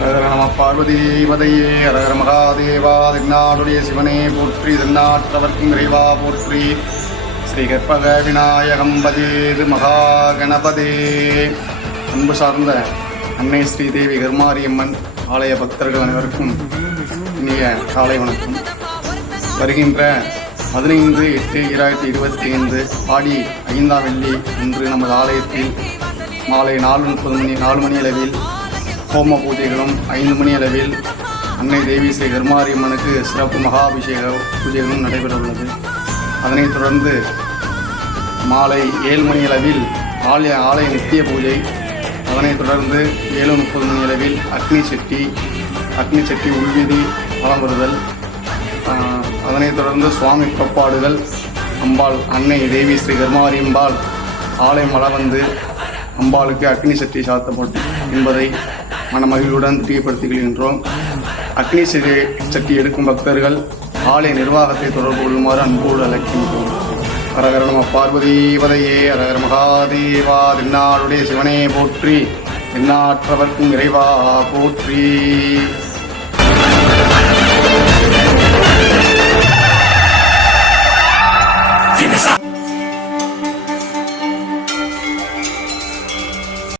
ஹரஹர நம பார்வதீபதையே ஹரஹர மகாதேவா. தென்னாடுடைய சிவனே போற்றி, தென்னாற்றவர்க்கும் இறைவா போற்றி. ஸ்ரீ கற்பக விநாயகம் பஜேது மகா கணபதே. அன்பு சார்ந்த அன்னை ஸ்ரீதேவி கர்மாரியம்மன் ஆலய பக்தர்கள் அனைவருக்கும் இனிய காலை வணக்கம். வருகின்ற 15/8/2025 ஆடி 5ஆம் வெள்ளி இன்று நமது ஆலயத்தில் மாலை 4 மணி அளவில் ஹோம பூஜைகளும் 5 மணி அளவில் அன்னை தேவி ஸ்ரீ கர்மாரியம்மனுக்கு சிறப்பு மகாபிஷேக பூஜைகளும் நடைபெற உள்ளது. அதனைத் தொடர்ந்து மாலை 7 மணி அளவில் ஆலய நித்திய பூஜை. அதனைத் தொடர்ந்து 7:30 மணி அளவில் அக்னி செட்டி உள்வீதி வலம் வருதல். அதனைத் தொடர்ந்து சுவாமி புறப்பாடுகள். அம்பாள் அன்னை தேவி ஸ்ரீ கர்மாரியம்பாள் ஆலயம் வலம் வந்து அம்பாளுக்கு அக்னி சட்டி சாத்தப்படும் என்பதை மனமகிழ்வுடன் தெரியப்படுத்திக் கொள்கின்றோம். அக்னி சட்டி எடுக்கும் பக்தர்கள் ஆலய நிர்வாகத்தை தொடர்பு கொள்ளுமாறு அன்போடு அழைக்கின்றோம். ஹரஹர நம பார்வதீபதையே ஹரஹர மகாதேவா. தென்னாடுடைய சிவனே போற்றி, தென்னாற்றவர்க்கும் இறைவா போற்றி.